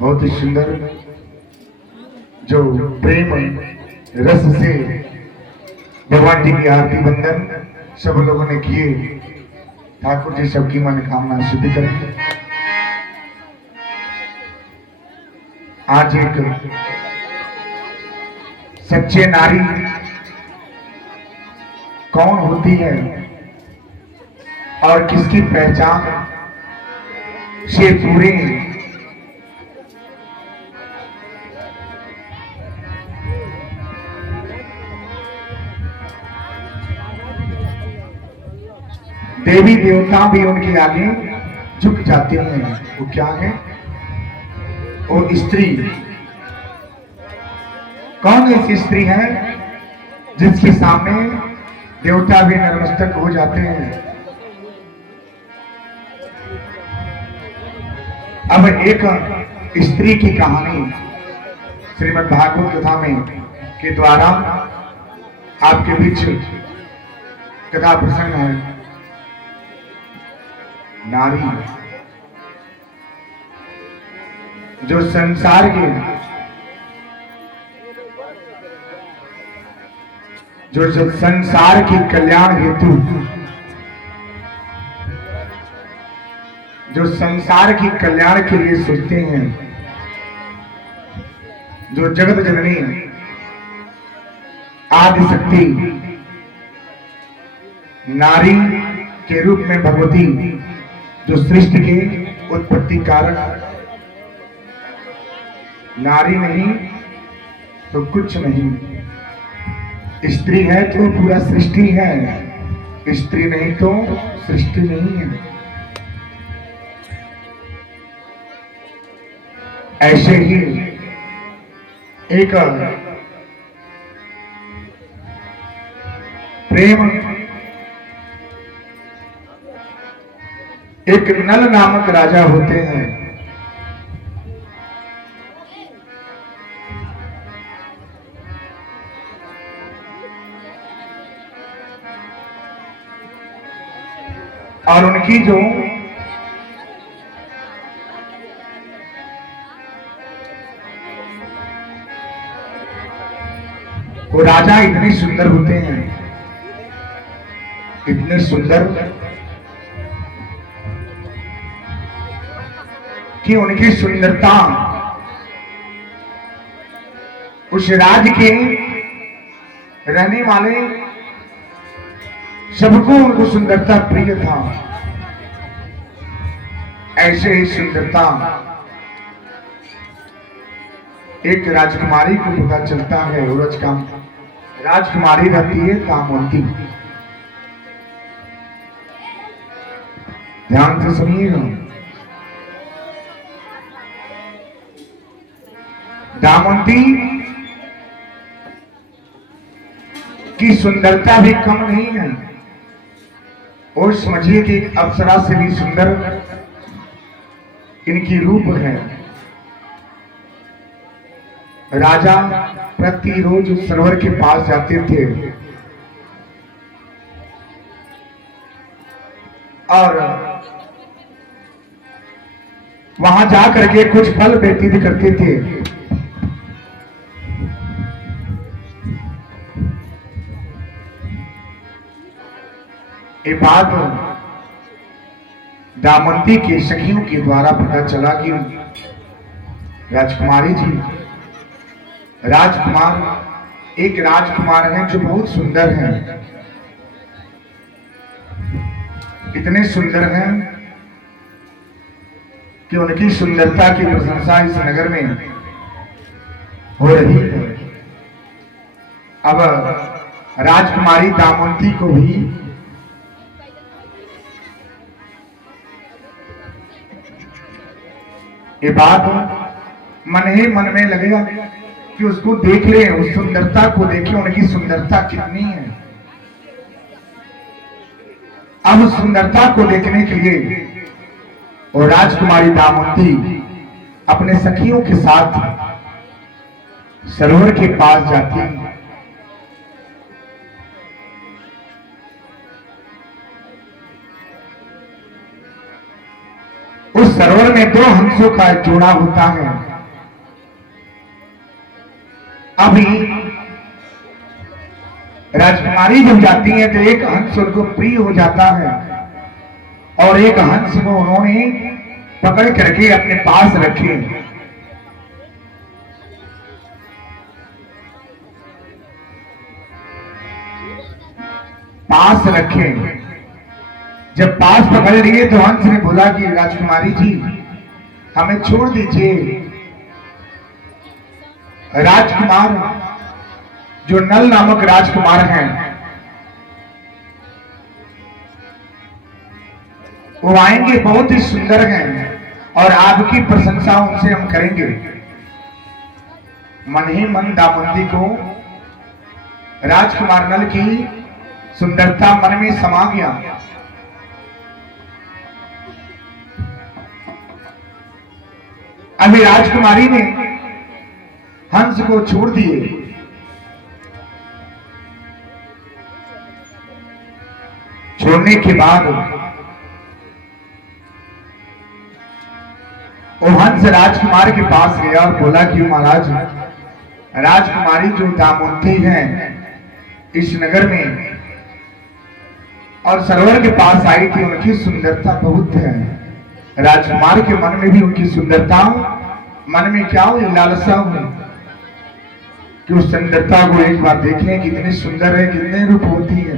बहुत ही सुंदर जो प्रेम रस से भगवान जी की आरती बंदन सब लोगों ने किए। ठाकुर जी सबकी मनोकामना सिद्ध करें। आज एक सच्चे नारी कौन होती है और किसकी पहचान से पूरे देवी देवता भी उनके आगे झुक जाते हैं। वो क्या है? वो स्त्री। कौन ऐसी स्त्री है जिसके सामने देवता भी नतमस्तक हो जाते हैं? अब एक स्त्री की कहानी श्रीमद् भागवत कथा में के द्वारा आपके बीच कथा प्रसंग है। नारी जो संसार के जो संसार की कल्याण हेतु जो संसार की कल्याण के लिए सोचते हैं, जो जगत जननी आदि शक्ति नारी के रूप में भगवती जो सृष्टि के उत्पत्ति कारक नारी नहीं तो कुछ नहीं। स्त्री है तो पूरा सृष्टि है, स्त्री नहीं तो सृष्टि नहीं है। ऐसे ही एक प्रेम एक नल नामक राजा होते हैं। और उनकी जो वो राजा इतने सुंदर होते हैं, इतने सुंदर कि उनकी सुंदरता उस राज्य के रहने वाले सबको उनको सुंदरता प्रिय था। ऐसे ही सुंदरता एक राजकुमारी को पता चलता है। राजकुमारी रहती है दामोदरी। ध्यान से सुनिएगा। दामोदरी की सुंदरता भी कम नहीं है। और समझिए कि एक अप्सरा से भी सुंदर इनकी रूप है। राजा प्रतिरोज सरोवर के पास जाते थे और वहां जाकर के कुछ फल व्यतीत करते थे। ये बात दामोदरी के सखियों के द्वारा पता चला कि राजकुमारी जी राजकुमार एक राजकुमार हैं जो बहुत सुंदर हैं। इतने सुंदर हैं कि उनकी सुंदरता की प्रशंसा इस नगर में हो रही है। अब राजकुमारी दामोदरी को भी ये बात मन ही मन में लगेगा कि उसको देख ले, उस सुंदरता को देखे, उनकी सुंदरता कितनी है। अब उस सुंदरता को देखने के लिए और राजकुमारी दामोदरी अपने सखियों के साथ सरोवर के पास जाती है। उस सरोवर में दो हंसों का जोड़ा होता है। अभी राजकुमारी जब जाती है तो एक हंस उनको प्रिय हो जाता है और एक हंस को उन्होंने पकड़ करके अपने पास रखे। पास रखे। जब पास पकड़ लिए तो हंस ने बोला कि राजकुमारी जी हमें छोड़ दीजिए। राजकुमार जो नल नामक राजकुमार हैं वो आएंगे, बहुत ही सुंदर हैं और आपकी प्रशंसा उनसे हम करेंगे। मन ही मन दामोदरी को राजकुमार नल की सुंदरता मन में समा गया। अभी राजकुमारी ने हंस को छोड़ दिए। छोड़ने के बाद वो हंस राजकुमार के पास गया और बोला कि महाराज, राजकुमारी जो दामोदरी हैं इस नगर में और सरोवर के पास आई थी, उनकी सुंदरता बहुत है। राजकुमार के मन में भी उनकी सुंदरता, मन में क्या हुई, लालसा हुई कि उस सुंदरता को एक बार देख लें, कितनी सुंदर है, कितने रूप होती है।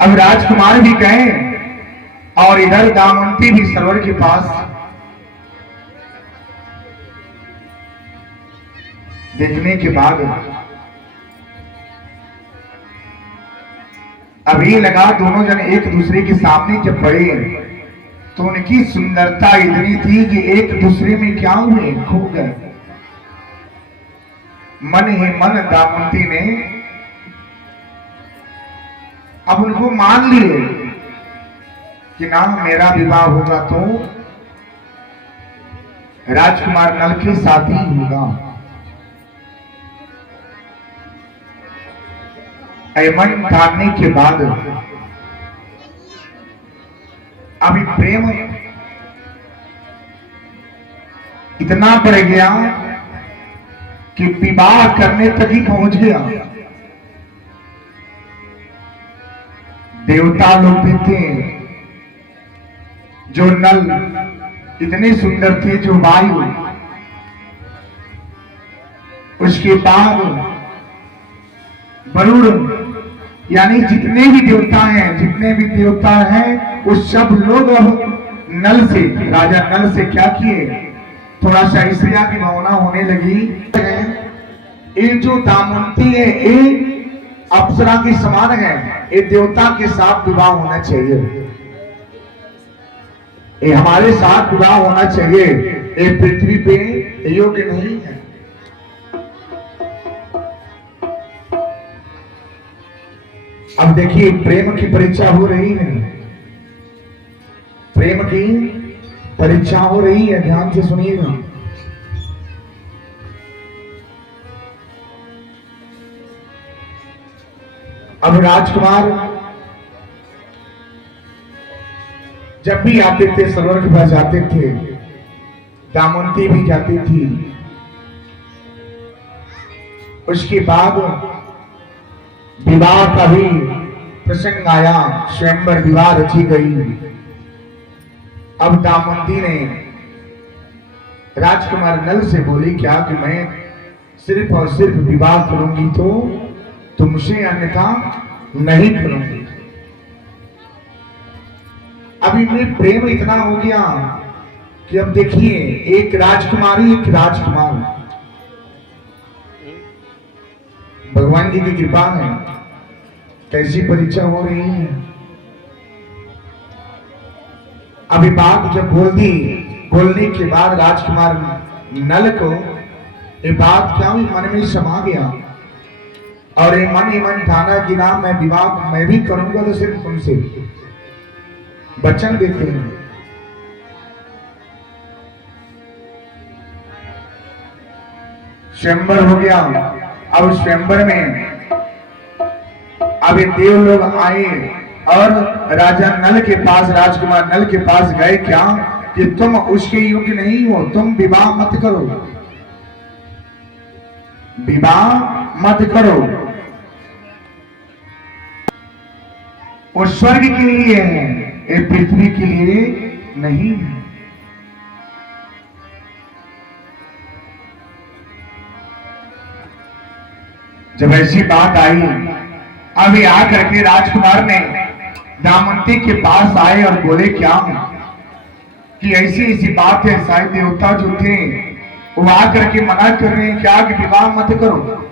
अब राजकुमार भी गए और इधर दामोदरी भी सरोवर के पास देखने के बाद अभी लगा दोनों जन एक दूसरे के सामने जब पड़े तो उनकी सुंदरता इतनी थी कि एक दूसरे में क्या हुए, खो गए। मन ही मन दामोदरी ने अब उनको मान लिए कि ना मेरा विवाह होगा तो राजकुमार नल के साथ ही होगा। मन ठानने के बाद अभी प्रेम इतना बढ़ गया कि विवाह करने तक ही पहुंच गया। देवता लोग भी थे, जो नल इतने सुंदर थे, जो वायु, उसके बाद वरुण, यानी जितने भी देवता हैं वो सब लोग अब नल से, राजा नल से क्या किए, थोड़ा सा ईर्ष्या की भावना होने लगी। ये जो दामोदरी है ये अप्सरा के समान है, ये देवता के साथ विवाह होना चाहिए, ये हमारे साथ विवाह होना चाहिए, ये पृथ्वी पे योग्य नहीं है। अब देखिए प्रेम की परीक्षा हो रही है, प्रेम की परीक्षा हो रही है, ध्यान से सुनिएगा। अब राजकुमार जब भी आते थे सरोवर के पास जाते थे, दामोदरी भी जाती थी। उसके बाद विवाह का भी प्रसंग आया, स्वयंवर विवाह रची गई। अब दामोदरी ने राजकुमार नल से बोली क्या कि मैं सिर्फ और सिर्फ विवाह करूंगी तो तुमसे, अन्यथा नहीं करूंगी। अभी में प्रेम इतना हो गया कि अब देखिए एक राजकुमारी, एक राजकुमार, भगवान जी की कृपा है, कैसी परीक्षा हो रही है। अभी बात जब बोल दी, बोलने के बाद राजकुमार नल को ये बात क्या हुई, मन में समा गया और ये मन ही मन ठाना कि ना मैं विवाह मैं भी करूंगा तो सिर्फ तुमसे, वचन देते हैं। स्वयंवर हो गया। अब स्वयंवर में अब ये देव लोग आए और राजा नल के पास, राजकुमार नल के पास गए क्या कि तुम उसके योग्य नहीं हो, तुम विवाह मत करो, विवाह मत करो। वो स्वर्ग के लिए है, ये पृथ्वी के लिए नहीं है। जब ऐसी बात आई, अभी आकर के राजकुमार ने दामंती के पास आए और बोले क्या कि ऐसी ऐसी बात है, शायद देवता जो थे वो आकर के मना कर रहे हैं क्या कि विवाह मत करो।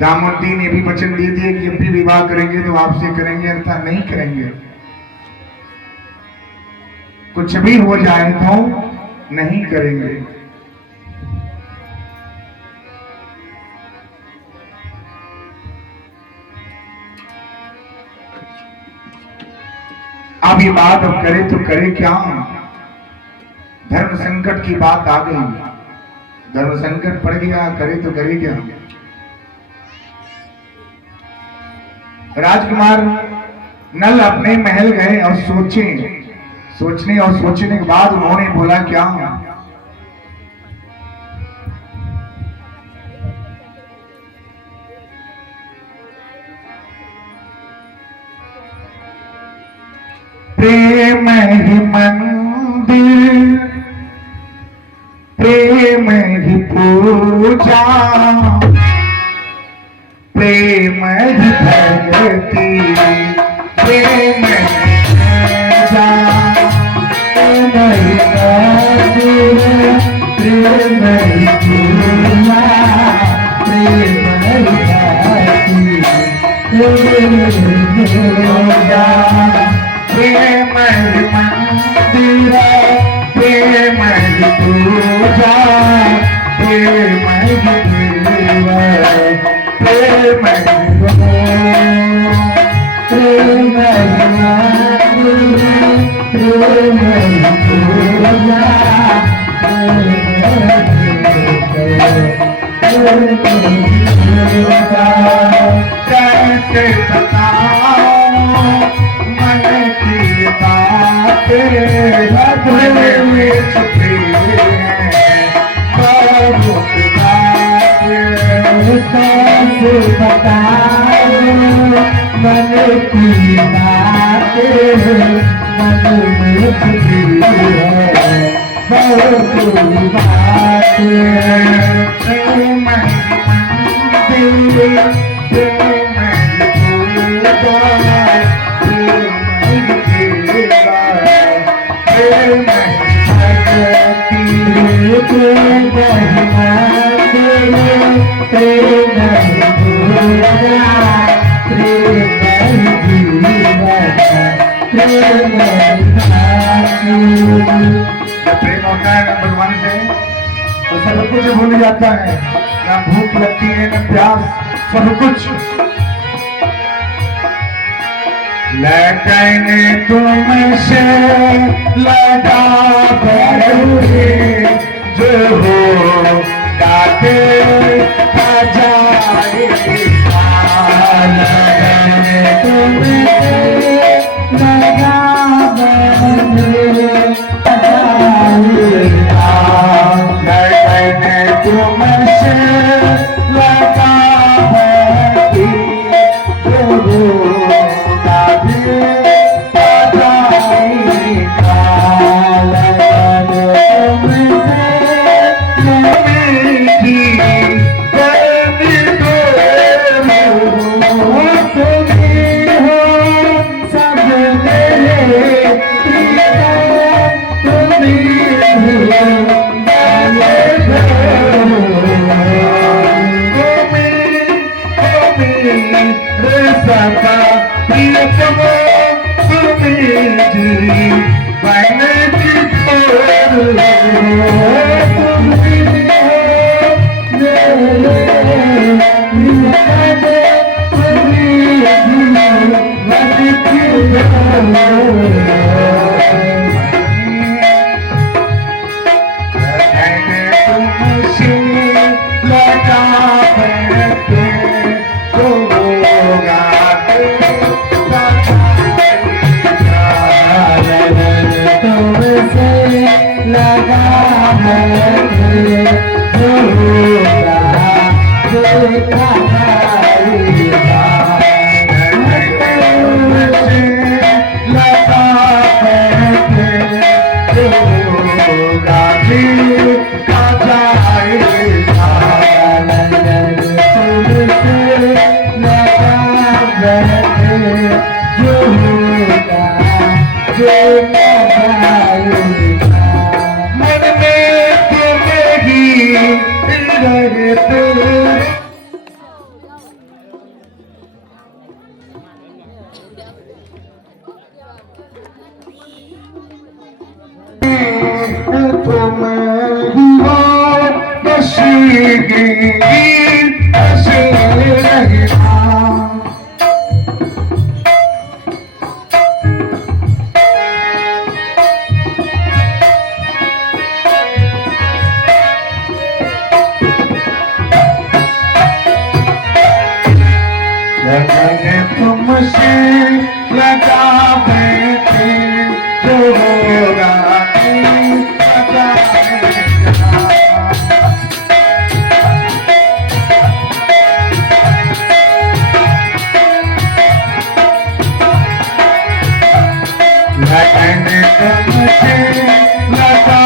दामंती ने भी वचन दे दिए कि अब भी विवाह करेंगे तो आपसे करेंगे, अन्यथा नहीं करेंगे, कुछ भी हो जाए तो नहीं करेंगे। अब ये बात अब करे तो करे क्या, धर्म संकट की बात आ गई, धर्म संकट पड़ गया, करे तो करे क्या। राजकुमार नल अपने महल गए और सोचने और सोचने के बाद उन्होंने बोला क्या, प्रेम ही मंदिर, प्रेम ही पूजा, प्रेम ही भक्ति, प्रेम ही पूजा, प्रेम ही मंदिर, प्रेम ही पूजा, प्रेम ही भक्ति, प्रेम ही पूजा, प्रेम ही मंदिर, प्रेम ही पूजा, प्रेम ही देवा, प्रेम ही प्रेम ही मंदिर, प्रेम ही पूजा, कैसे बताओ मन की बातें, हृदय में छुपी हैं बहुत बातें, कैसे बताओ मन की बातें, मन में छुपी है बहुत बातें, प्रेम मंदिर, प्रेम पूजा, प्रेम होता है ना भगवान से तो सब कुछ भूल जाता है, ना भूख लगती है ना प्यास, सब कुछ। लगने तुमसे लगा बैठे जो हो गाते जाएगा, लगने तुमसे लगा बैठे जाएगा, लगने तुमसे लगा बैठे जो हो लगा बैठे तो गाते तुमसे लगा है जो होगा देखा जाएगा। तुमसे लगा है जो होगा देखा जाएगा। तुमसे लगा है जो होगा देखा जाएगा। मन में तुम ही रहते तुम ही हो बसीगी ऐसे रहना। लगन तुमसे लगा बैठे जो होगा पता लगन तुमसे लगा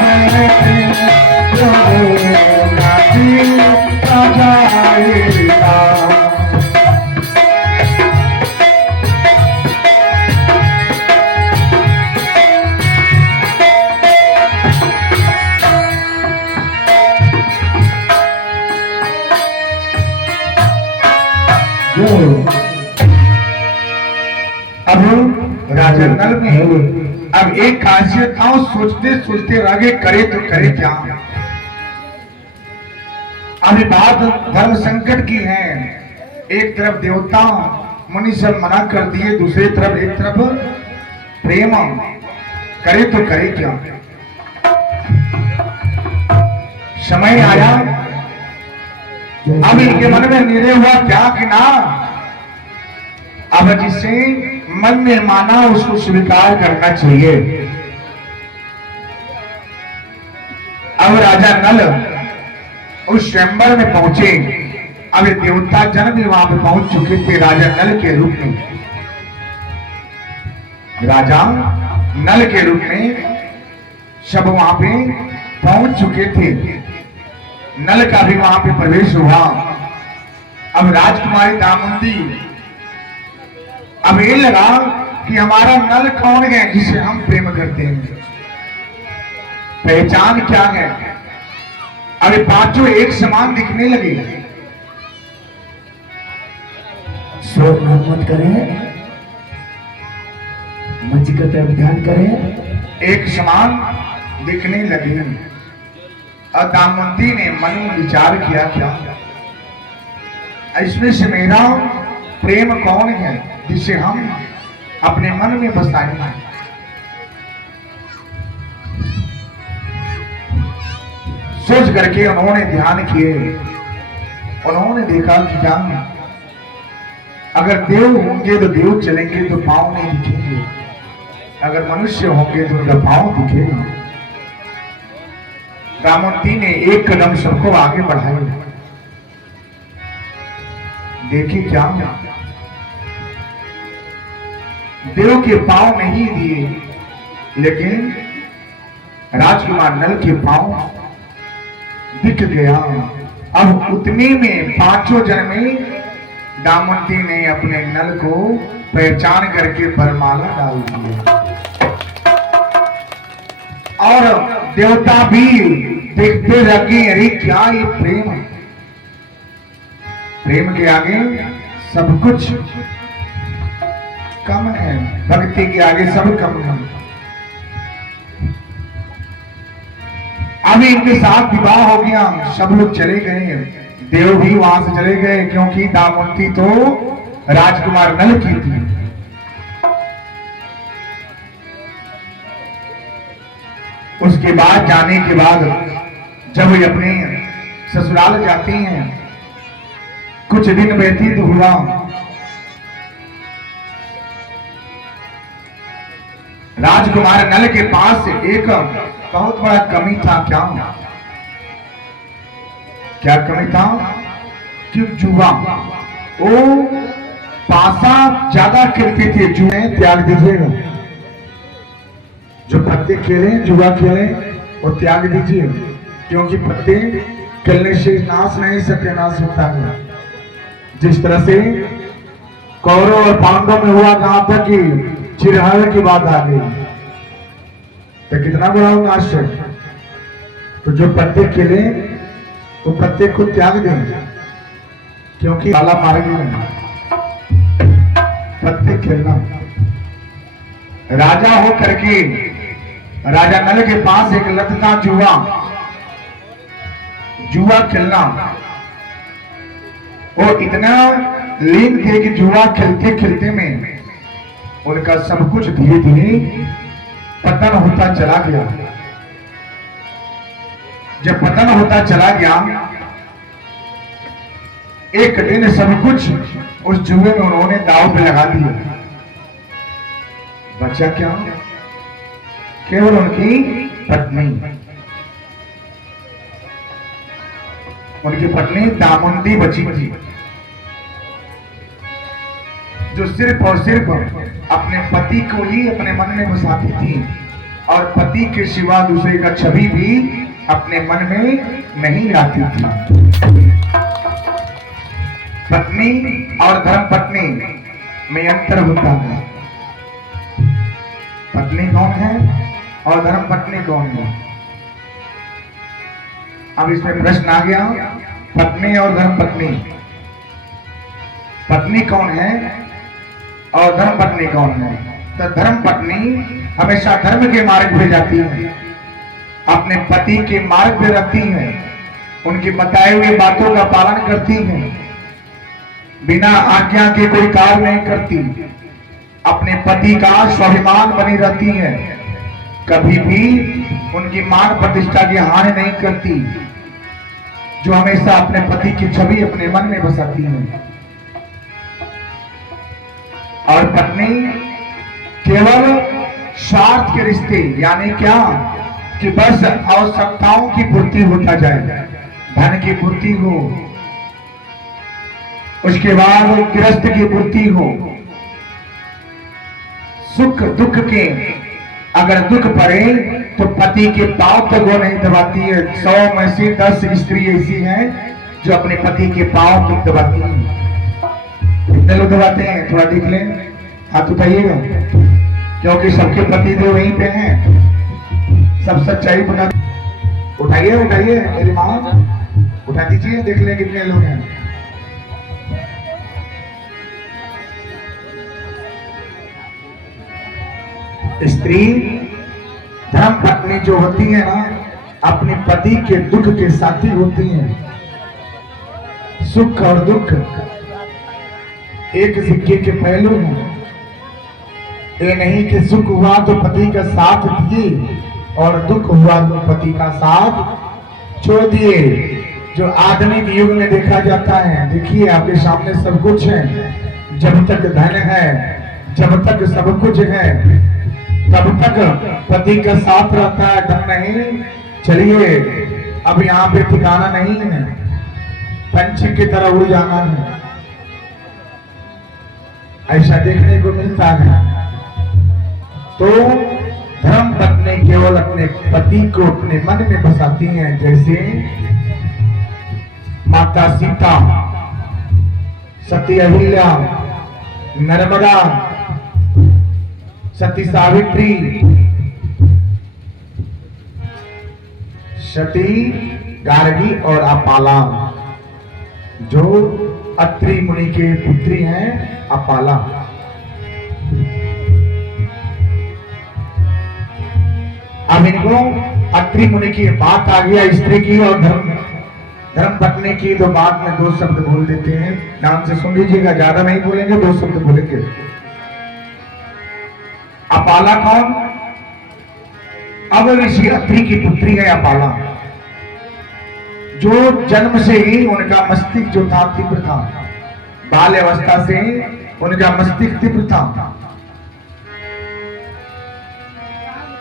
बैठे जो होगा पता जाएगा। अब राजा नल में अब एक खासियत था, सोचते सोचते रागे करे तो करे क्या। अभी बात धर्म संकट की है। एक तरफ देवता मुनि सब मना कर दिए, दूसरी तरफ एक तरफ प्रेम, करे तो करे क्या। समय आया, अब इनके मन में निर्णय हुआ क्या कि ना, अब जिसे मन में माना उसको स्वीकार करना चाहिए। अब राजा नल उस स्वयंवर में पहुंचे। अब देवता जन भी वहां पे पहुंच चुके थे राजा नल के रूप में। राजा नल के रूप में सब वहां पे पहुंच चुके थे। नल का भी वहां पे प्रवेश हुआ। अब राजकुमारी दामुंदी, अब ये लगा कि हमारा नल कौन है जिसे हम प्रेम करते हैं, पहचान क्या है। अब पांचों एक समान दिखने लगे। शोर मत करें, मंच का तरफ ध्यान करें। एक समान दिखने लगे। और दामुंदी ने मन में विचार किया, क्या इसमें से मेरा प्रेम कौन है जिसे हम अपने मन में बसाएंगे। सोच करके उन्होंने ध्यान किए। उन्होंने देखा कि क्या अगर देव होंगे तो देव चलेंगे तो पांव नहीं दिखेंगे, अगर मनुष्य होंगे तो उनका पांव दिखेगा। दामुंदी ने एक कदम सबको आगे बढ़ाया। देखिए क्या देव के पांव नहीं दिए, लेकिन राजकुमार नल के पांव दिख गया। अब उतने में पांचों जन में दामुंदी ने अपने नल को पहचान करके वरमाला डाल दिया। और देवता भी देखते लगे, अरे क्या ये प्रेम है। प्रेम के आगे सब कुछ कम है, भक्ति के आगे सब कम है। अभी इनके साथ विवाह हो गया, सब लोग चले गए, देव भी वहां से चले गए, क्योंकि दामुंदी तो राजकुमार नल की थी। उसके बाद जाने के बाद जब वे अपने ससुराल जाती हैं, कुछ दिन व्यतीत हुआ। राजकुमार नल के पास एक बहुत बड़ा कमी था। क्या क्या कमी था? कि जुआ, वो पासा ज्यादा खेलते थे। जुए त्याग दीजिएगा, जो पत्ते खेले जुआ खेले वो त्याग दीजिए, क्योंकि पत्ते खेलने से नाश नहीं सत्यानाश होता है। जिस तरह से कौरव और पांडव में हुआ, कहां तक कि चिरहर की बात आ गई, तो कितना बड़ा नाश है। तो जो पत्ते खेले वो पत्ते को त्याग दें, क्योंकि ताला मारेंगे नहीं। पत्ते खेलना, राजा हो करके राजा नल के पास एक लत था जुआ, जुआ खेलना। वो इतना लीन थे कि जुआ खेलते खेलते में उनका सब कुछ धीरे धीरे पतन होता चला गया। जब पतन होता चला गया, एक दिन सब कुछ उस जुए में उन्होंने दांव पे लगा दिया। बचा क्या? केवल उनकी पत्नी। उनकी पत्नी दामुंडी बची थी, जो सिर्फ और सिर्फ अपने पति को ही अपने मन में बसाती थी, और पति के सिवा दूसरे का छवि भी अपने मन में नहीं आती थी। पत्नी और धर्म पत्नी में अंतर होता है। पत्नी कौन है और धर्म पत्नी कौन है? अब इसमें प्रश्न आ गया, पत्नी और धर्म पत्नी, पत्नी कौन है और धर्म पत्नी कौन है? तो धर्म पत्नी हमेशा धर्म के मार्ग पे जाती है, अपने पति के मार्ग पे रखती है, उनकी बताए हुए बातों का पालन करती है, बिना आज्ञा के कोई कार्य नहीं करती, अपने पति का स्वाभिमान बनी रहती है, कभी भी उनकी मान प्रतिष्ठा की हानि नहीं करती, जो हमेशा अपने पति की छवि अपने मन में बसाती है। और पत्नी केवल स्वार्थ के रिश्ते, यानी क्या कि बस आवश्यकताओं की पूर्ति होता जाए, धन की पूर्ति हो, उसके बाद गृहस्थ की पूर्ति हो, सुख दुख के अगर दुख पड़े तो पति के पांव तक वो नहीं दबाती है। 100 में से 10 स्त्री ऐसी हैं जो अपने पति के पांव तक दबाती हैं। कितने लोग दबाते हैं? थोड़ा देख लें, हाथ उठाइएगा, क्योंकि सबके पति देव वहीं पे हैं, सब सच्चाई बता। उठाइए उठाइए मेरी माँ, उठा दीजिए, देख लें कितने लोग हैं। स्त्री धर्म पत्नी जो होती है ना, अपने पति के दुख के साथी होती हैं। सुख और दुख एक सिक्के के पहलू हैं। ये नहीं कि सुख हुआ तो पति का साथ दिए और दुख हुआ तो पति का साथ छोड़ दिए, जो आधुनिक युग में देखा जाता है। देखिए आपके सामने सब कुछ है, जब तक धन है, जब तक सब कुछ है, तब तक पति का साथ रहता है, धन नहीं। चलिए अब यहाँ पे ठिकाना नहीं है, पंछी की तरह उड़ जाना है, ऐसा देखने को मिलता है। तो धर्म पत्नी केवल अपने पति को अपने मन में बसाती हैं, जैसे माता सीता, सती अहिल्या, नर्मदा, सती सावित्री, सती गार्गी और अपाला, जो अत्रि मुनि के पुत्री हैं, अपाला। अब इनको अत्रि मुनि की बात आ गया, स्त्री की और धर्म पत्नी की, तो बाद में 2 शब्द बोल देते हैं, नाम से सुन लीजिएगा, ज्यादा नहीं बोलेंगे, 2 शब्द बोलेंगे। अपाला कौन? अब ऋषि अत्रि की पुत्री है अपाला, जो जन्म से ही उनका मस्तिष्क जो था तीव्र था, बाल्य अवस्था से उनका मस्तिष्क तीव्र था।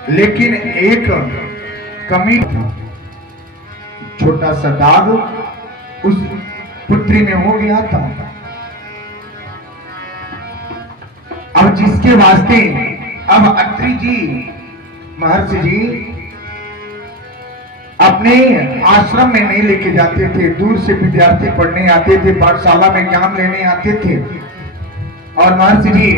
लेकिन एक कमी था, छोटा सा दाग उस पुत्री में हो गया था। अब जिसके वास्ते अब अत्रि जी, महर्षि जी अपने आश्रम में नहीं लेके जाते थे, दूर से विद्यार्थी पढ़ने आते थे, पाठशाला में ज्ञान लेने आते थे, और महर्षि जी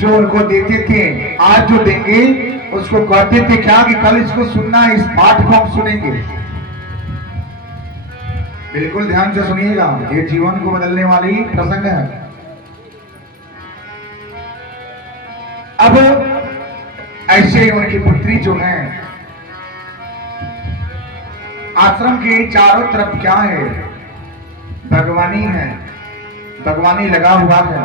जो उनको देते थे, आज जो देंगे उसको कहते थे क्या कि कल इसको सुनना है, इस पाठ को हम सुनेंगे। बिल्कुल ध्यान से सुनिएगा, ये जीवन को बदलने वाली प्रसंग है। अब ऐसे ही उनकी पुत्री जो है, आश्रम के चारों तरफ क्या है, भगवानी है, भगवानी लगा हुआ है,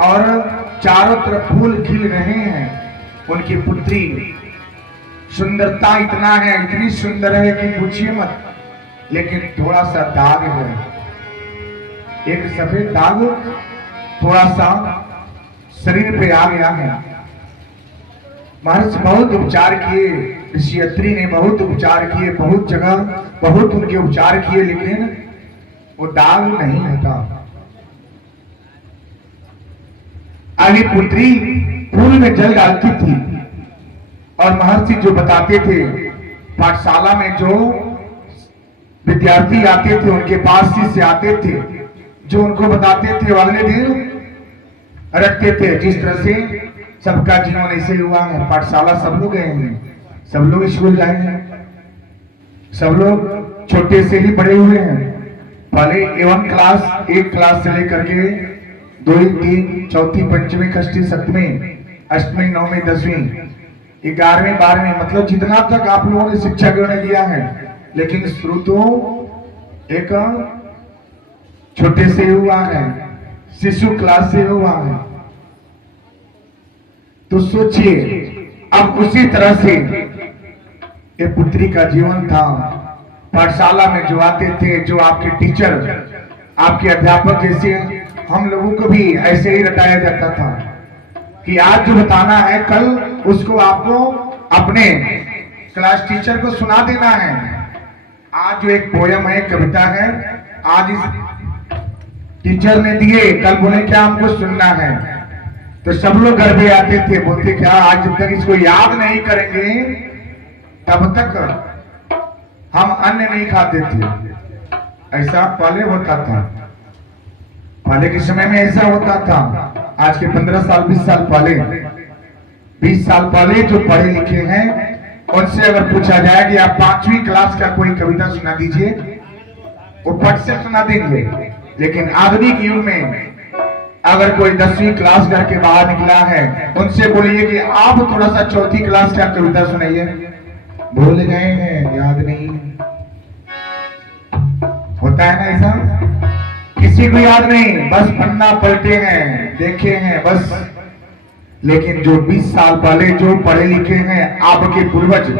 और चारों तरफ फूल खिल रहे हैं। उनकी पुत्री सुंदरता इतना है, इतनी सुंदर है कि पूछिए मत, लेकिन थोड़ा सा दाग है, एक सफेद दाग थोड़ा सा शरीर पे आ गया है। महर्षि बहुत उपचार किए, ऋषि अत्रि ने बहुत उपचार किए, बहुत जगह बहुत उनके उपचार किए, लेकिन वो दाग नहीं हटा। आगे पुत्री फूल में जल डालती थी, और महर्षि जो बताते थे, पाठशाला में जो विद्यार्थी आते थे उनके पास शिष्य आते थे, जो उनको बताते थे, अगले दिन रखते थे। जिस तरह से सबका जीवन ऐसे हुआ है, पाठशाला सब लोग गए हैं, सब लोग स्कूल गए हैं, सब लोग छोटे से ही बड़े हुए हैं। पहले A1 क्लास, एक क्लास से लेकर के 2, 3, चौथी, पंचमी, षष्ठी, सप्तमी, अष्टमी, नौवीं, 10वीं, 11वीं, 12वीं, मतलब जितना तक आप लोगों ने शिक्षा ग्रहण किया है, लेकिन शुरू तो एक छोटे से हुआ है, शिशु क्लास से हुआ है। तो सोचिए, अब उसी तरह से ये पुत्री का जीवन था। पाठशाला में जो आते थे, जो आपके टीचर, आपके अध्यापक, जैसे हम लोगों को भी ऐसे ही रटाया जाता था कि आज जो बताना है कल उसको आपको अपने क्लास टीचर को सुना देना है। आज जो एक पोयम है, कविता है, आज इस टीचर ने दिए, कल बोले क्या हमको सुनना है, तो सब लोग घर पे आते थे, बोलते क्या आज जब तक इसको याद नहीं करेंगे तब तक हम अन्न नहीं खाते थे। ऐसा पहले होता था, पहले के समय में ऐसा होता था। आज के 15 साल 20 साल पहले, 20 साल पहले जो पढ़े लिखे हैं उनसे अगर पूछा जाए कि आप 5वीं क्लास का कोई कविता सुना दीजिए, वो पट से सुना देंगे। लेकिन आधुनिक युग में अगर कोई 10वीं क्लास करके बाहर निकला है, उनसे बोलिए कि आप थोड़ा सा 4थी क्लास का कविता सुनाइए, भूल गए हैं, याद नहीं। होता है ना ऐसा, किसी को याद नहीं, बस पन्ना पलटे हैं, देखे हैं बस। लेकिन जो 20 साल पहले जो पढ़े लिखे हैं, आपके पूर्वज,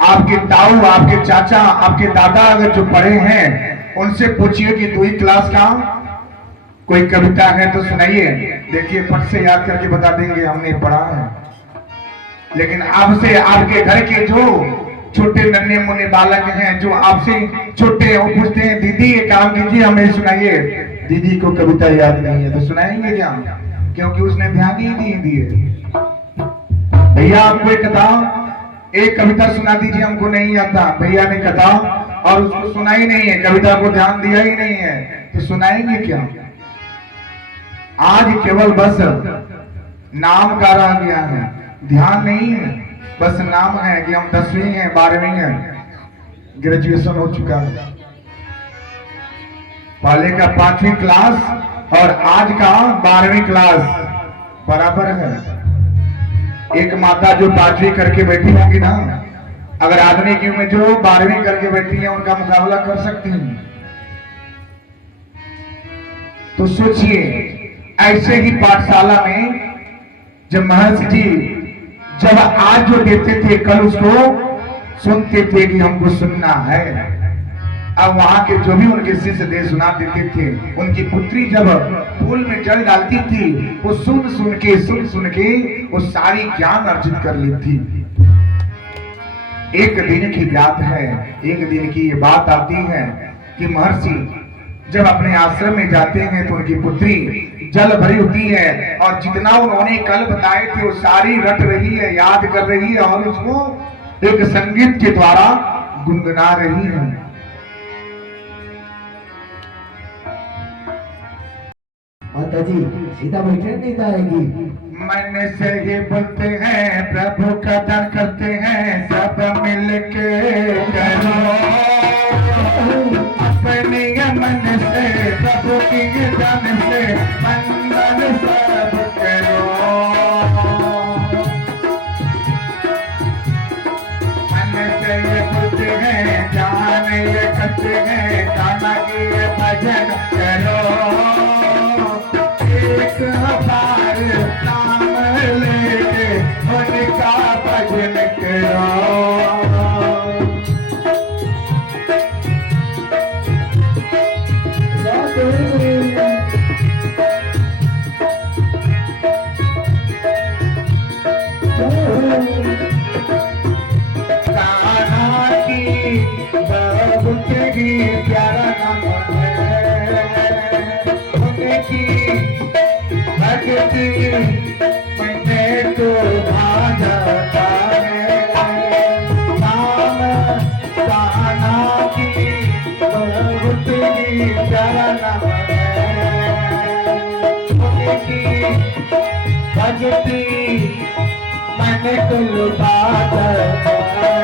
आपके ताऊ, आपके चाचा, आपके दादा अगर जो पढ़े हैं, उनसे पूछिए कि 2वीं क्लास का कोई कविता है तो सुनाइए, देखिए फट से याद करके बता देंगे हमने पढ़ा है। लेकिन आपसे आपके घर के जो छोटे नन्हे मुन्ने बालक हैं, जो आपसे छोटे हैं, वो पूछते हैं दीदी ये काम कीजिए, हमें सुनाइए। दीदी को कविता याद नहीं है तो सुनाएंगे क्या, क्योंकि उसने ध्यान ही नहीं दिए। भैया आपको एक कविता सुना दीजिए, हमको नहीं आता। भैया ने कहा और उसको सुना ही नहीं है, कविता को ध्यान दिया ही नहीं है, तो सुनाएंगे क्या। आज केवल बस नाम का रह गया है, ध्यान नहीं है, बस नाम है कि हम 10वीं हैं, 12वीं हैं, ग्रेजुएशन हो चुका है। पहले का 5वीं क्लास और आज का 12वीं क्लास बराबर है। एक माता जो 5वीं करके बैठी होंगी ना, अगर आधुनिक युग में जो 12वीं करके बैठी है, उनका मुकाबला कर सकती हैं। तो सोचिए, ऐसे ही पाठशाला में जब महर्षि जी जब आज जो देते थे, कल उसको सुनते थे कि हमको सुनना है। अब वहां के जो भी उनके शिष्य दे सुना देते थे, उनकी पुत्री जब फूल में जल डालती थी, वो सुन सुन के वो सारी ज्ञान अर्जित कर लेती। एक दिन की बात है, एक दिन की ये बात आती है कि महर्षि जब अपने आश्रम में जाते हैं तो उनकी पुत्री जल भरी होती है और जितना उन्होंने कल बताए थे वो सारी रट रही है, याद कर रही है और उसको एक संगीत के द्वारा गुनगुना रही है। माता जी सीता बैठे नहीं आएगी। मन से ही बोलते हैं, प्रभु का दर्शन करते हैं, सब मिल के करो अपने मन से, प्रभु की जान से मंगल सब करो। मन से ये बोलते हैं, जान ये करते हैं, कान्हा की भजन करो। एक बार नाम लेके उनका भजन करो। कान्हा की बहुत ही प्यारा नाम है, उनकी भक्ति मैंने तो भा जाता है। नाम कान्हा की बहुत ही प्यारा नाम है, उनकी भक्ति मैंने तो लुटा जाता है।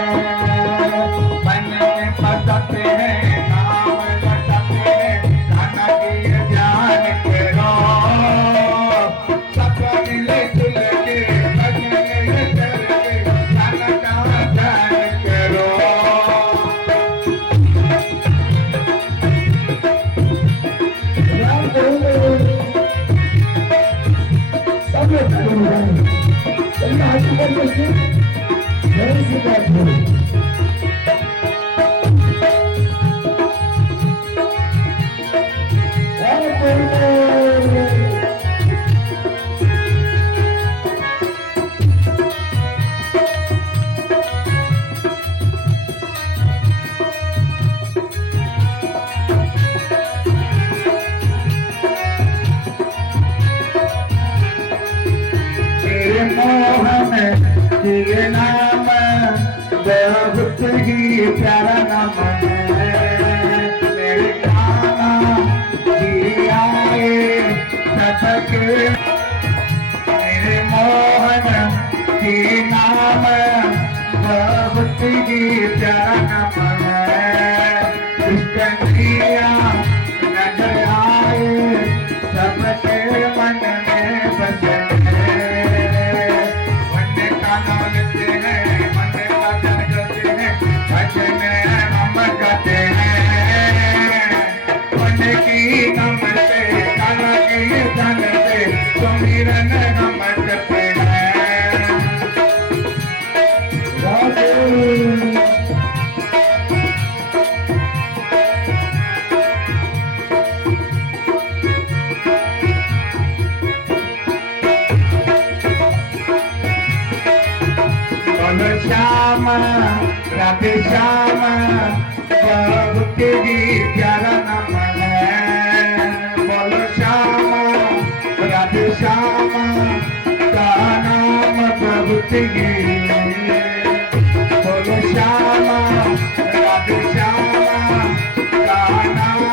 मन में बसाते हैं, नाम रटाते हैं, कान्हा की ध्यान करो। सब मिले जुल के भजन करके कान्हा का ध्यान करो। सब लोग खड़े हो जाएं। चलिए हाथ ऊपर करके जय से बात हो। तेरे मोहन के नाम बहुत ही प्यारा नाम है। मेरे कान्हा जी आए सबके, मेरे मोहन के नाम बहुत ही प्यारा नाम है। कन्हैया नजर आए सबके मन में बसे। श्याम राधे श्याम बहुत ही प्यारा नाम है। बोलो श्याम राधे श्याम का नाम बहुत ही, बोलो श्याम राधे श्याम का नाम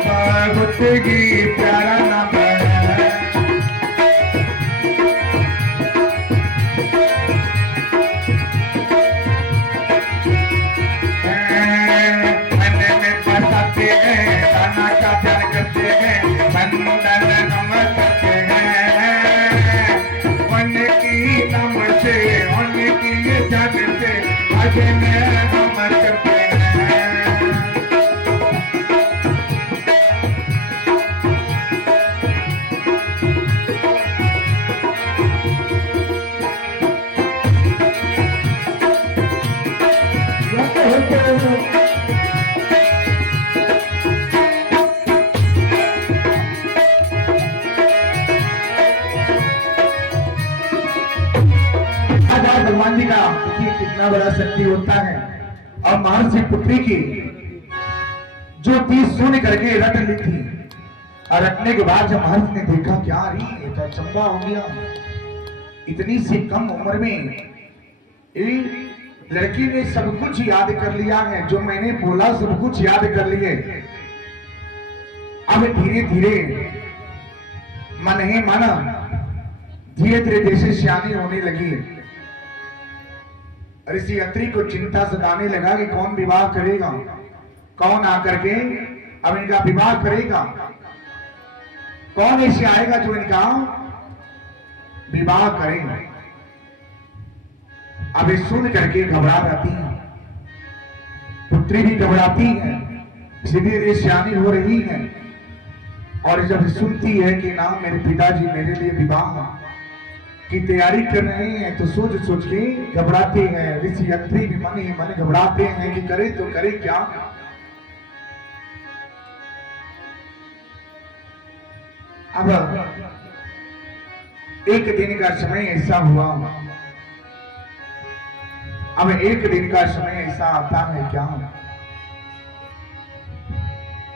बहुत ही प्यारा नाम है। मंडल नम करते हैं, मन की नम से बाद हनुमान जी का देखिए कितना बड़ा शक्ति होता है। और महर्षि पुत्री की जो तीर सुन करके रट ली थी, और रटने के बाद जब महर्षि ने देखा क्या रही तो चंबा हो गया। इतनी सी कम उम्र में एक लड़की ने सब कुछ याद कर लिया है, जो मैंने बोला सब कुछ याद कर लिए। अब धीरे धीरे मन ही मन धीरे धीरे जैसे सियानी होने लगी। ऋषि अत्रि को चिंता सताने लगा कि कौन विवाह करेगा, कौन आकर के अब इनका विवाह करेगा, कौन ऐसे आएगा जो इनका विवाह करेगा। अब ये सुन करके घबरा जाती है, पुत्री भी घबराती है, धीरे सियानी हो रही है। और जब सुनती है कि ना मेरे पिताजी मेरे लिए विवाह की तैयारी कर रहे हैं, तो सोच सोच के घबराते हैं। ऋषि अत्रि भी मन ही मन घबराते हैं कि करे तो करे क्या। अब एक दिन का समय ऐसा हुआ, अब एक दिन का समय ऐसा आता है क्या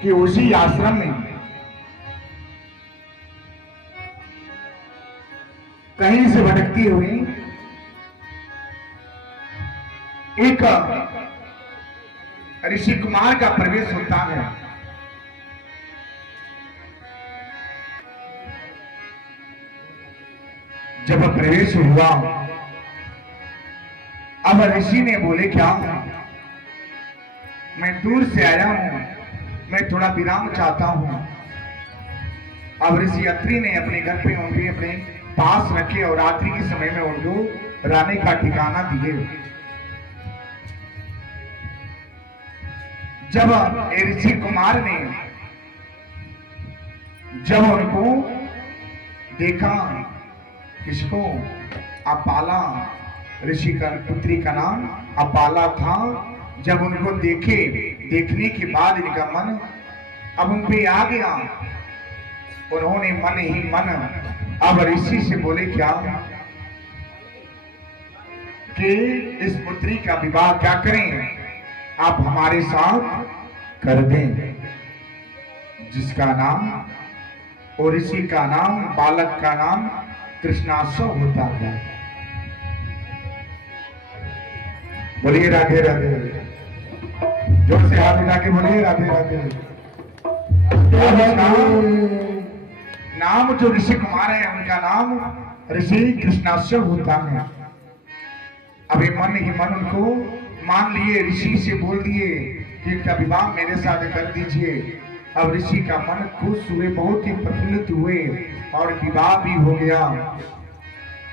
कि उसी आश्रम में कहीं से भटकती हुई एक ऋषि कुमार का प्रवेश होता है। जब प्रवेश हुआ, अब ऋषि ने बोले क्या, मैं दूर से आया हूं, मैं थोड़ा विराम चाहता हूं। अब ऋषि अत्रि ने अपने घर पे उनके अपने पास रखे और रात्रि के समय में उनको रहने का ठिकाना दिए। जब ऋषि कुमार ने जब उनको देखा, किसको, अपाला, ऋषि का पुत्री का नाम अपाला था। जब उनको देखने के बाद इनका मन अब उन पे आ गया। उन्होंने मन ही मन अब ऋषि से बोले क्या कि इस पुत्री का विवाह क्या करें, आप हमारे साथ कर दें, जिसका नाम और ऋषि का नाम, बालक का नाम कृष्णाश्व होता है। बोलिए राधे राधे, जोर से हाथ मिला के बोलिए राधे राधे। नाम जो ऋषि कुमार है उनका नाम ऋषि कृष्णाश्व होता है। अभी मन ही मन उनको मान लिए, ऋषि से बोल दिए कि इनका विवाह मेरे साथ कर दीजिए। अब ऋषि का मन खुश हुए, बहुत ही प्रफुल्लित हुए और विवाह भी हो गया।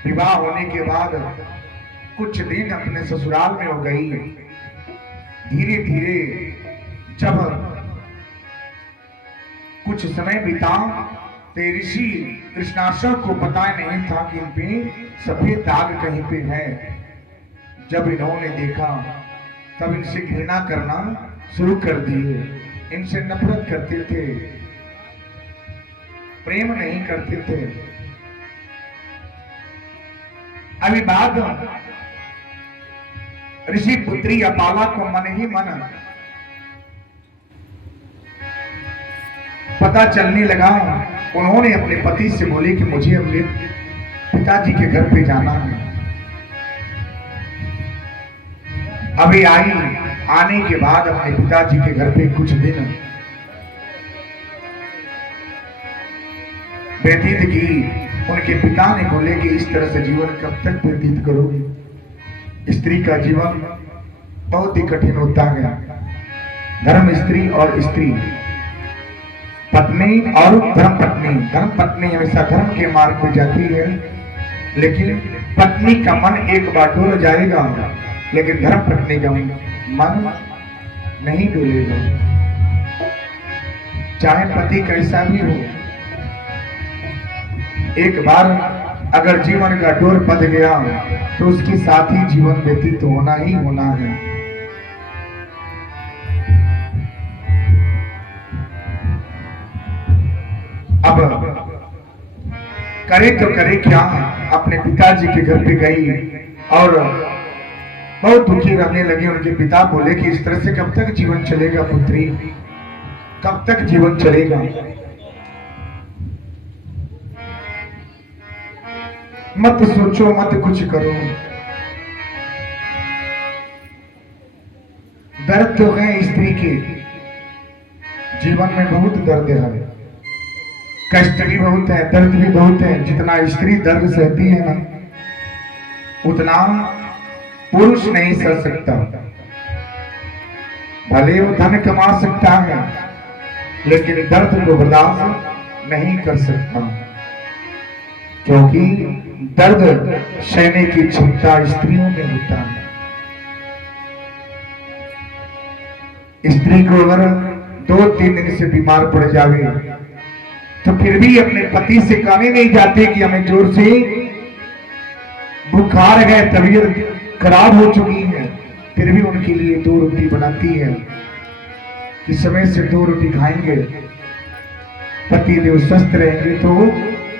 विवाह होने के बाद कुछ दिन अपने ससुराल में हो गई। धीरे धीरे जब कुछ समय बीता तो ऋषि कृष्णाश्व को पता नहीं था कि इन पे सफेद दाग कहीं पे है। जब इन्होंने देखा तब इनसे घृणा करना शुरू कर दिए, इनसे नफरत करते थे, प्रेम नहीं करते थे। अभी बाद ऋषि पुत्री अपाला को मन ही मन पता चलने लगा। उन्होंने अपने पति से बोले कि मुझे अपने पिताजी के घर पे जाना है। अभी आई, आने के बाद अपने पिताजी के घर पे कुछ दिन व्यतीत की। उनके पिता ने बोले कि इस तरह से जीवन कब तक व्यतीत करोगे, स्त्री का जीवन बहुत ही कठिन होता है। धर्म स्त्री और स्त्री, पत्नी और धर्म पत्नी। धर्म पत्नी हमेशा धर्म के मार्ग पे जाती है, लेकिन पत्नी का मन एक बार डोल जाएगा, लेकिन धर्म पत्नी का मन नहीं डोलेगा। चाहे पति कैसा भी हो, एक बार अगर जीवन का डोर बंध गया तो उसके साथ ही जीवन व्यतीत होना ही होना है। अब करे तो करे क्या, अपने पिताजी के घर पे गई और बहुत दुखी रहने लगे। उनके पिता बोले कि इस तरह से कब तक जीवन चलेगा पुत्री, कब तक जीवन चलेगा। मत सोचो, मत कुछ करो। दर्द तो है स्त्री के जीवन में, बहुत दर्द है, कष्ट भी बहुत है, दर्द भी बहुत है। जितना स्त्री दर्द सहती है ना, उतना पुरुष नहीं सह सकता। भले वो धन कमा सकता है, लेकिन दर्द को बर्दाश्त नहीं कर सकता, क्योंकि दर्द सहने की क्षमता स्त्रियों में होता है। स्त्री को अगर 2-3 दिन से बीमार पड़ जावे तो फिर भी अपने पति से कहने नहीं जाते कि हमें जोर से बुखार है, तबीयत खराब हो चुकी है। फिर भी उनके लिए 2 रोटी बनाती है कि समय से 2 रोटी खाएंगे, पति देव स्वस्थ रहेंगे तो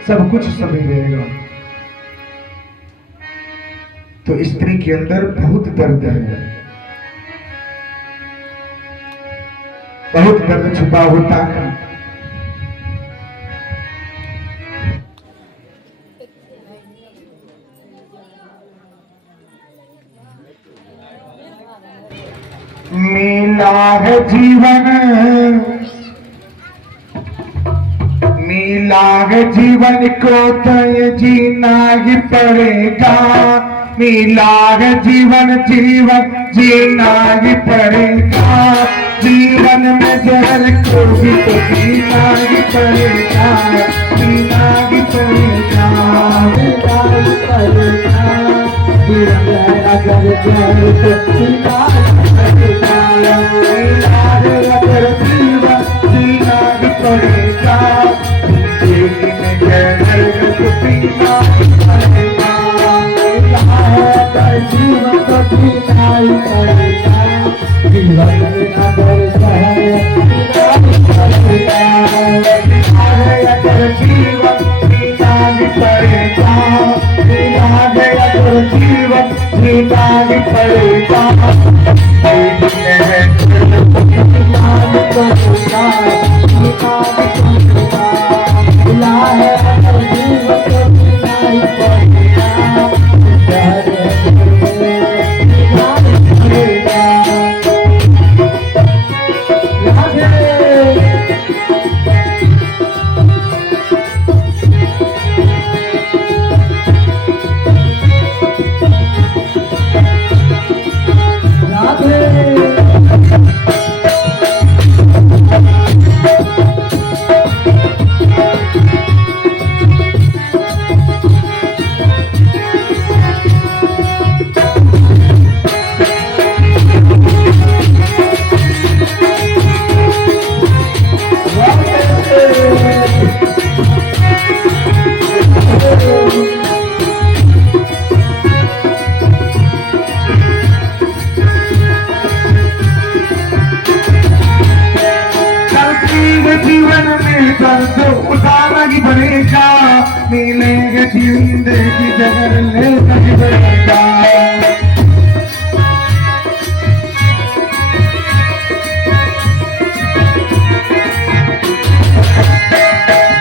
सब कुछ सही रहेगा। तो स्त्री के अंदर बहुत दर्द है, बहुत दर्द छुपा होता है। मिला है जीवन, मिला है जीवन को तो ये जीना ही पड़ेगा। मिला है जीवन, जीवन जीना ही पड़ेगा। जीवन में जहर को भी तो जीना ही पड़ेगा, जीना ही पड़ेगा, जीना ही पड़ेगा। जीवन अगर जहर तो जीना ही पड़ेगा, अगर जीवन जीना ही पड़ेगा। जिंदगी में जहर को पीना ही पड़ेगा, जीवन तो जीना ही पड़ेगा। जीवन में अगर जहर जीना ही पड़ेगा, अगर जीवन जीना ही पड़ेगा, अगर जीवन जीना ही पड़ेगा। जीवन में दर्द उठाना ही पड़ेगा, मिलेंगे जिंदगी जगर लेना ही पड़ेगा।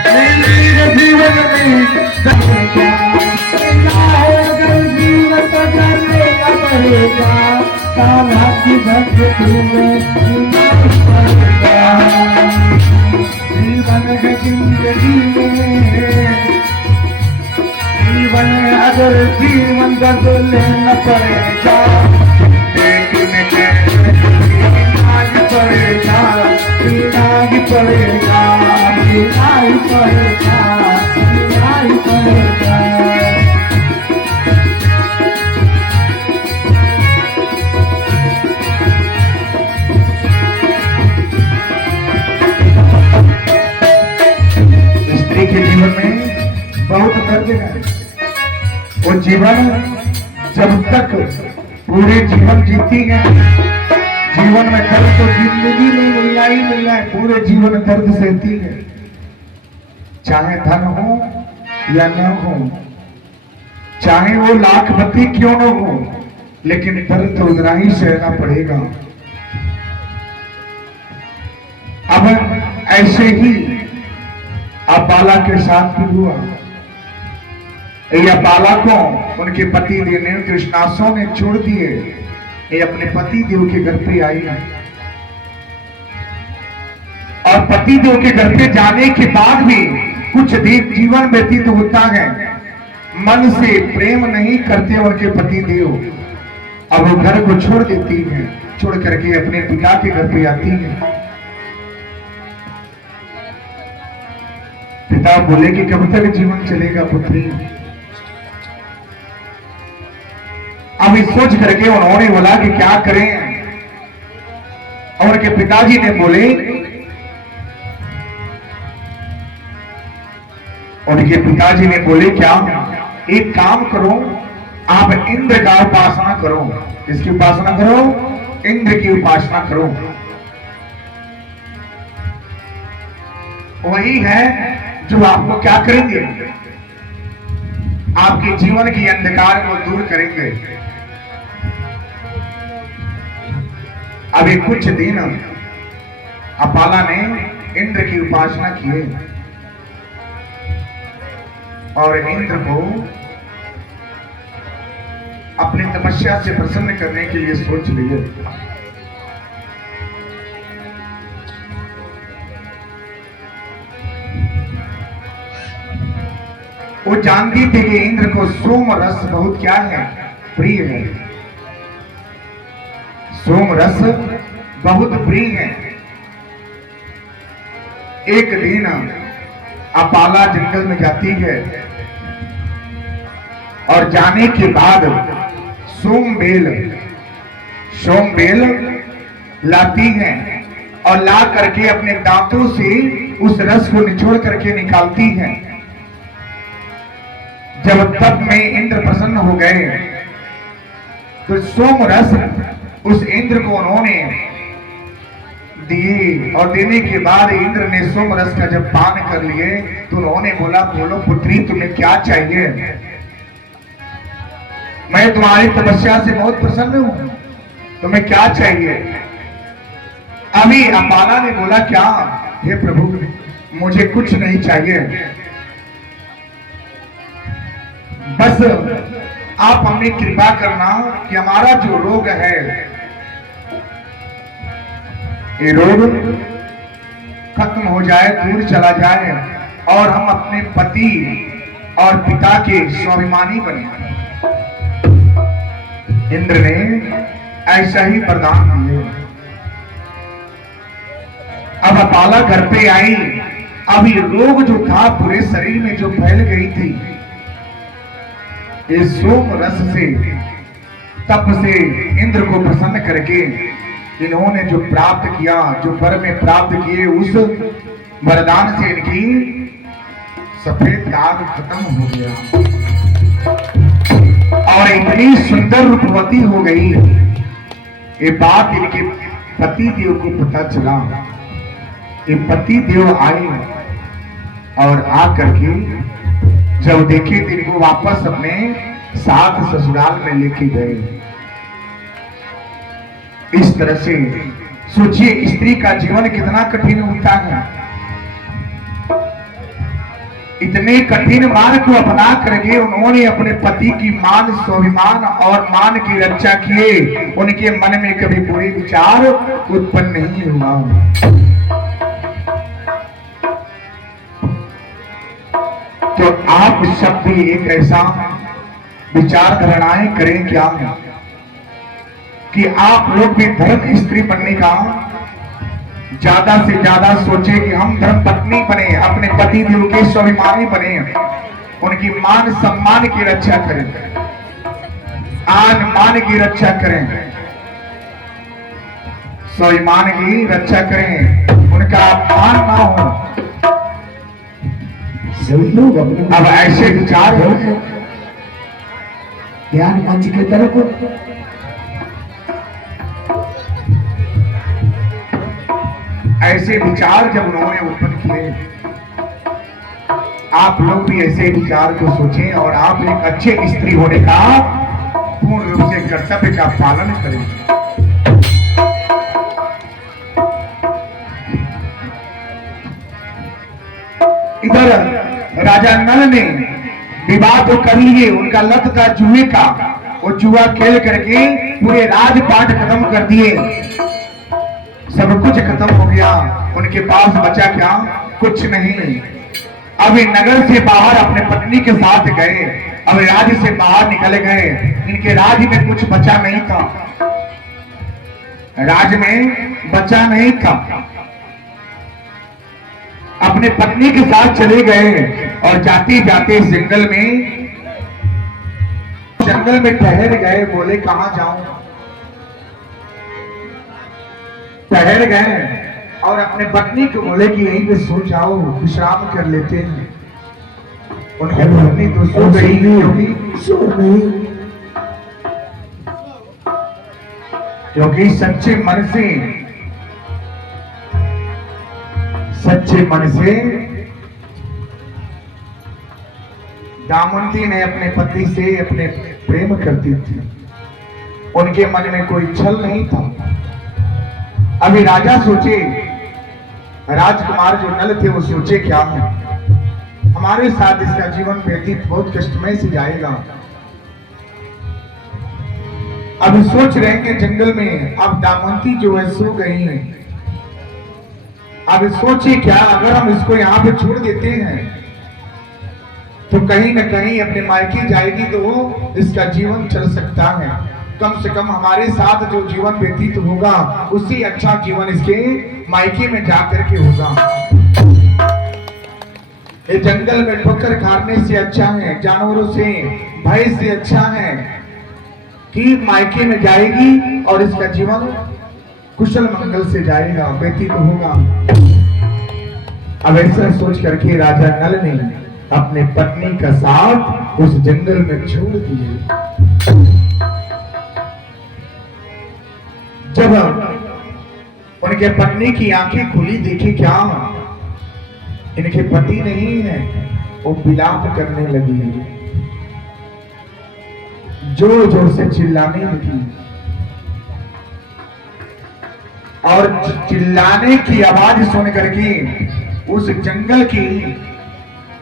मिलेंगे जीवन में दर्द, अगर जीवन का जगर लेना पड़ेगा, काला की भक्ति में जीना ही पड़ेगा। जीवन है जिंदगी में, जीवन अगर जीवन दर्द लेना पड़ेगा, जीना ही पड़ेगा, जीना ही पड़ेगा, जीना ही पड़ेगा, जीना ही पड़ेगा। के जीवन में बहुत दर्द है। वो जीवन जब तक पूरे जीवन जीती है, जीवन में दर्द तो जिंदगी में मिलना ही मिलना है, पूरे जीवन दर्द सहती है, चाहे धन हो या न हो। चाहे वो लाखपति क्यों न हो, लेकिन दर्द तो उतना ही सहना पड़ेगा। अब ऐसे ही अपाला के साथ भी हुआ। ये अपाला को उनके पति देव ने कृष्णासों ने छोड़ दिए। ये अपने पति देव के घर पे आई और पति देव के घर पे जाने के बाद भी कुछ देर जीवन व्यतीत होता है, मन से प्रेम नहीं करते उनके पति देव। अब वो घर को छोड़ देती है, छोड़ करके अपने पिता के घर पे आती है। पिता बोले कि कब तक जीवन चलेगा पुत्री। अब इस सोच करके उन्होंने बोला कि क्या करें। और उनके पिताजी ने बोले, उनके पिताजी ने बोले क्या, एक काम करो, आप इंद्र का उपासना करो। किसकी उपासना करो? इंद्र की उपासना करो। वही है जो आपको क्या करेंगे, आपके जीवन की अंधकार को दूर करेंगे। अभी कुछ दिन अपाला ने इंद्र की उपासना की और इंद्र को अपनी तपस्या से प्रसन्न करने के लिए सोच लिए। वो जानती थी कि इंद्र को सोम रस बहुत क्या है, प्रिय है। सोम रस बहुत प्रिय है। एक दिन अपाला जंगल में जाती है और जाने के बाद सोमबेल लाती है और ला करके अपने दांतों से उस रस को निचोड़ करके निकालती है। जब तप में इंद्र प्रसन्न हो गए तो सोम रस उस इंद्र को उन्होंने दिए और देने के बाद इंद्र ने सोम रस का जब पान कर लिए तो उन्होंने बोला, बोलो पुत्री तुम्हें क्या चाहिए? मैं तुम्हारी तपस्या से बहुत प्रसन्न हूं, तुम्हें क्या चाहिए? अभी अपाला ने बोला, क्या हे प्रभु मुझे कुछ नहीं चाहिए, बस आप हमें कृपा करना कि हमारा जो रोग है, ये रोग खत्म हो जाए, दूर चला जाए और हम अपने पति और पिता के स्वाभिमानी बने। इंद्र ने ऐसा ही वरदान दिए। अब अपाला घर पे आई। अब ये रोग जो था पूरे शरीर में जो फैल गई थी, ये सोम रस से, तप से इंद्र को प्रसन्न करके इन्होंने जो प्राप्त किया, जो वर में प्राप्त किए, उस वरदान से इनकी सफेद दाग खत्म हो गया और इतनी सुंदर रूपवती हो गई। ये बात इनके पति देव को पता चला। ये पति देव आए और आकर के जब देखे तो इनको वापस अपने साथ ससुराल में लेके गए। इस तरह से सोचिए स्त्री का जीवन कितना कठिन होता है। इतने कठिन मार्ग को अपना करके उन्होंने अपने पति की मान, स्वाभिमान और मान की रक्षा किए। उनके मन में कभी बुरे विचार उत्पन्न नहीं हुआ। तो आप सब भी एक ऐसा विचार धारणाएं करें क्या कि आप लोग भी धर्म स्त्री बनने का ज्यादा से ज्यादा सोचे कि हम धर्म पत्नी बने, अपने पति देव के स्वाभिमानी बने, उनकी मान सम्मान की रक्षा करें, आन मान की रक्षा करें, स्वाभिमान की रक्षा करें, उनका अपमान ना हो। सभी लोग अपने अब ऐसे विचार ज्ञान मंच की तरफ ऐसे विचार जब उन्होंने उत्पन्न किए, आप लोग भी ऐसे विचार को सोचें और आप एक अच्छे स्त्री होने का पूर्ण रूप से कर्तव्य का पालन करें। इधर राजा नल ने विवाह तो कर लिए, उनका लत था जुए का, वो जुआ खेल करके पूरे राजपाट खत्म कर दिए, सब कुछ खत्म हो गया, उनके पास बचा क्या? कुछ नहीं। अब ये नगर से बाहर अपने पत्नी के साथ गए, अब राज्य से बाहर निकल गए, इनके राज्य में कुछ बचा नहीं था, राज्य में बचा नहीं था। अपने पत्नी के साथ चले गए और जाते जाते जंगल में ठहर गए। बोले कहां जाऊं? ठहर गए और अपने पत्नी को बोले कि यहीं पे सो जाओ, विश्राम कर लेते हैं। उनकी पत्नी तो सो गई क्योंकि सच्चे मन से दामवंती ने अपने पति से अपने प्रेम करती थी, उनके मन में कोई छल नहीं था। अभी राजा सोचे, राजकुमार जो नल थे वो सोचे क्या है, हमारे साथ इसका जीवन व्यतीत बहुत कष्टमय से जाएगा। अभी सोच रहे हैं कि जंगल में अब दामवंती जो है सो गई है, अब सोचे क्या, अगर हम इसको यहाँ पे छोड़ देते हैं तो कहीं न कहीं अपने मायके जाएगी तो इसका जीवन चल सकता है, कम से कम हमारे साथ जो जीवन व्यतीत होगा उससे अच्छा जीवन इसके मायके में जाकर के होगा। ये जंगल में ठोकर खाने से अच्छा है, जानवरों से भय से अच्छा है कि मायके में जाएगी और इसका जीवन कुशल मंगल से जाएगा, व्यतीत होगा। अब ऐसा सोच करके राजा नल ने अपने पत्नी का साथ उस जंगल में छोड़ दिए। जब उनके पत्नी की आंखें खुली, देखी क्या इनके पति नहीं है, वो विलाप करने लगी, जोर जोर से चिल्लाने लगी और चिल्लाने की आवाज सुन करके उस जंगल की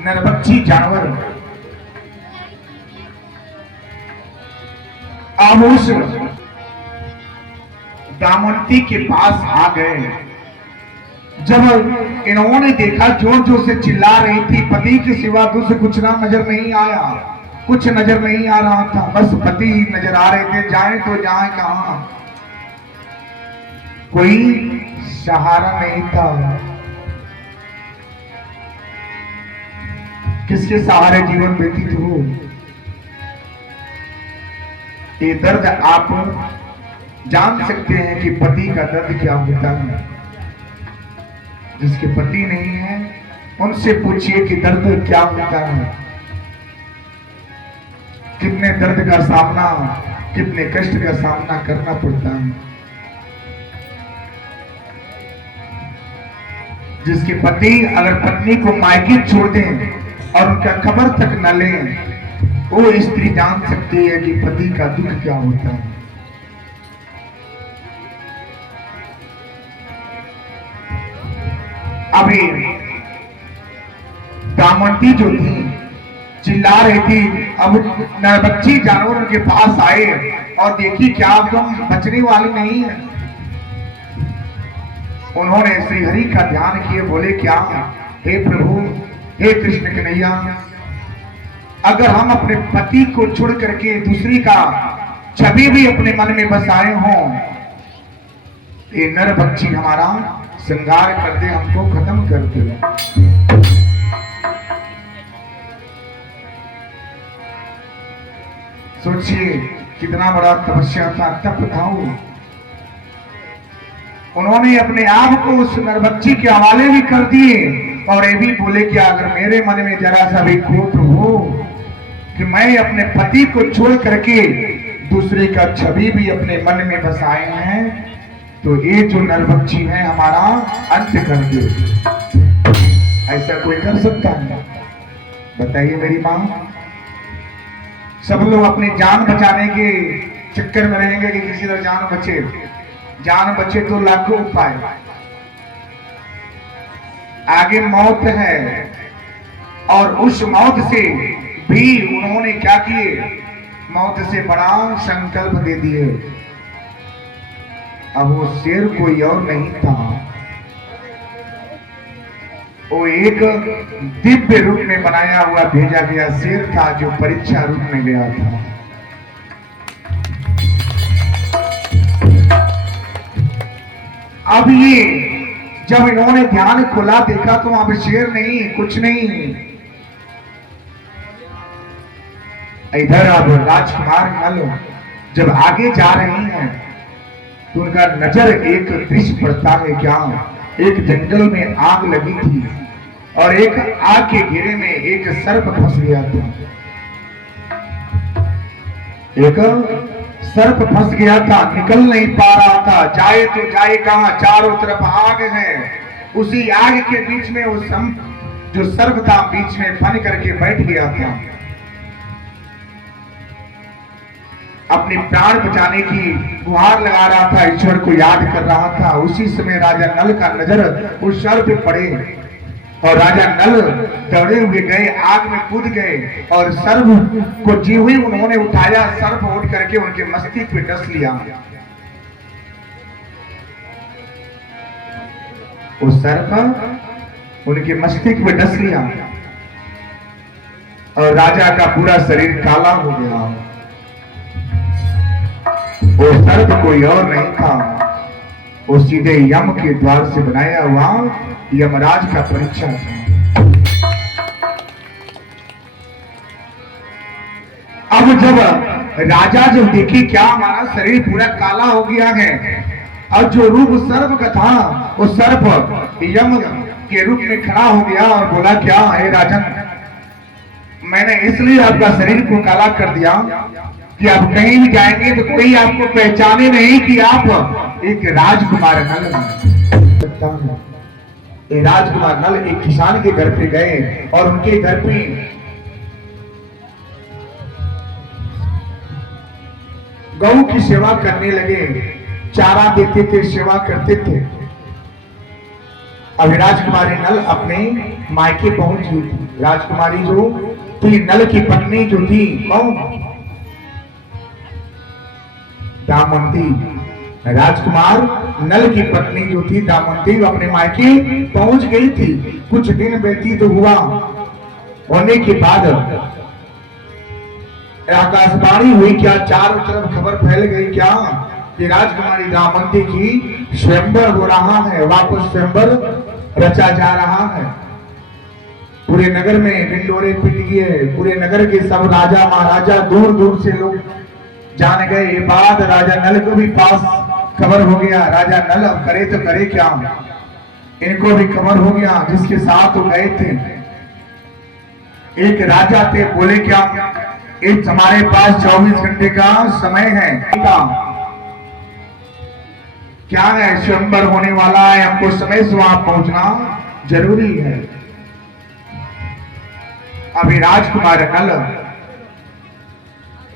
नरभक्षी जानवर अब उस दामवंती के पास आ गए। जब इन्होंने देखा जोर जोर से चिल्ला रही थी, पति के सिवा दूसरे कुछ ना नजर नहीं आया, कुछ नजर नहीं आ रहा था, बस पति ही नजर आ रहे थे। जाए तो जाए कहां, कोई सहारा नहीं था, किसके सहारे जीवन व्यतीत हो। ये दर्द आप जान सकते हैं कि पति का दर्द क्या होता है। जिसके पति नहीं है उनसे पूछिए कि दर्द क्या होता है, कितने दर्द का सामना, कितने कष्ट का सामना करना पड़ता है। जिसके पति अगर पत्नी को मायके छोड़ दें और उनका खबर तक न लें, वो स्त्री जान सकती है कि पति का दुख क्या होता है। अभी दामवंती जो थी चिल्ला रही थी, अब नरभक्षी जानवर उनके पास आए और देखी क्या तुम बचने वाली नहीं है। उन्होंने श्री हरि का ध्यान किए, बोले क्या, हे प्रभु, हे कृष्ण कन्हैया, अगर हम अपने पति को छोड़ करके दूसरी का छवि भी अपने मन में बसाए हों, ये नरभक्षी हमारा श्रृंगार कर दे, हमको खत्म कर दे। सोचिए कितना बड़ा तपस्या था, तप था। उन्होंने अपने आप को उस नरभक्षी के हवाले भी कर दिए और ये भी बोले कि अगर मेरे मन में जरा सा भी खोट हो कि मैं अपने पति को छोड़ करके दूसरे का छवि भी अपने मन में बसाए हैं, तो ये जो नरभक्षी है हमारा अंत कर दे। ऐसा कोई कर सकता है? बताइए मेरी माँ, सब लोग अपनी जान बचाने के चक्कर में रहेंगे कि किसी तरह जान बचे तो लाखों उपाय, आगे मौत है। और उस मौत से भी उन्होंने क्या किए, मौत से बड़ा संकल्प दे दिए। अब वो शेर कोई और नहीं था, वो एक दिव्य रूप में बनाया हुआ भेजा गया शेर था, जो परीक्षा रूप में गया था। अब ये जब इन्होंने ध्यान खुला, देखा तो वहां पे शेर नहीं, कुछ नहीं। इधर अब राजकुमार नल जब आगे जा रही हैं तो उनका नजर एक दृश्य पड़ता है। क्या, एक जंगल में आग लगी थी और एक आग के घेरे में एक सर्प फंस गया था। एक सर्प फंस गया था, निकल नहीं पा रहा था। जाए तो जाए कहां, चारों तरफ आग है। उसी आग के बीच में वो जो सर्प था बीच में फन करके बैठ गया था, अपने प्राण बचाने की गुहार लगा रहा था, ईश्वर को याद कर रहा था। उसी समय राजा नल का नजर उस सर्प पे पड़े और राजा नल दौड़े हुए गए, आग में कूद गए और सर्प को जी हुई उन्होंने उठाया। सर्प उठ करके उनके मस्तिष्क पे डस लिया। वो सर्प उनके मस्तिष्क पे डस लिया और राजा का पूरा शरीर काला हो गया। वो सर्प कोई और नहीं था, वो सीधे यम के द्वार से बनाया हुआ यमराज का परीक्षा था। अब जब राजा जब देखी क्या हमारा शरीर पूरा काला हो गया है और जो रूप सर्प का था वो सर्प यम के रूप में खड़ा हो गया और बोला, क्या है राजन, मैंने इसलिए आपका शरीर को काला कर दिया कि आप कहीं भी जाएंगे तो कोई आपको पहचाने नहीं कि आप एक राजकुमार नल हैं। राजकुमार नल एक किसान के घर पे गए और उनके घर पे गौ की सेवा करने लगे, चारा देते थे, सेवा करते थे। अभी राजकुमारी नल अपने मायके पहुंच गई थी। राजकुमारी जो थी, नल की पत्नी जो थी, कौन, दामंती। राजकुमार नल की पत्नी जो थी दामंती, वो अपने मायके पहुंच गई थी। कुछ दिन व्यतीत हुआ, होने के बाद आकाशवाणी हुई, क्या चारों तरफ खबर फैल गई क्या कि राजकुमारी दामंती की स्वयंवर हो रहा है, वापस स्वयंवर रचा जा रहा है। पूरे नगर में ढिंडोरे पीट गए, पूरे नगर के सब राजा महाराजा दूर दूर से लोग जान गए। ये बात राजा नल को भी पास खबर हो गया। राजा नल अब करे तो करे क्या, इनको भी खबर हो गया। जिसके साथ वो गए थे एक राजा थे, बोले क्या, एक हमारे पास 24 घंटे का समय है, क्या है, स्वयंवर होने वाला है, हमको समय से वहां पहुंचना जरूरी है। अभी राजकुमार नल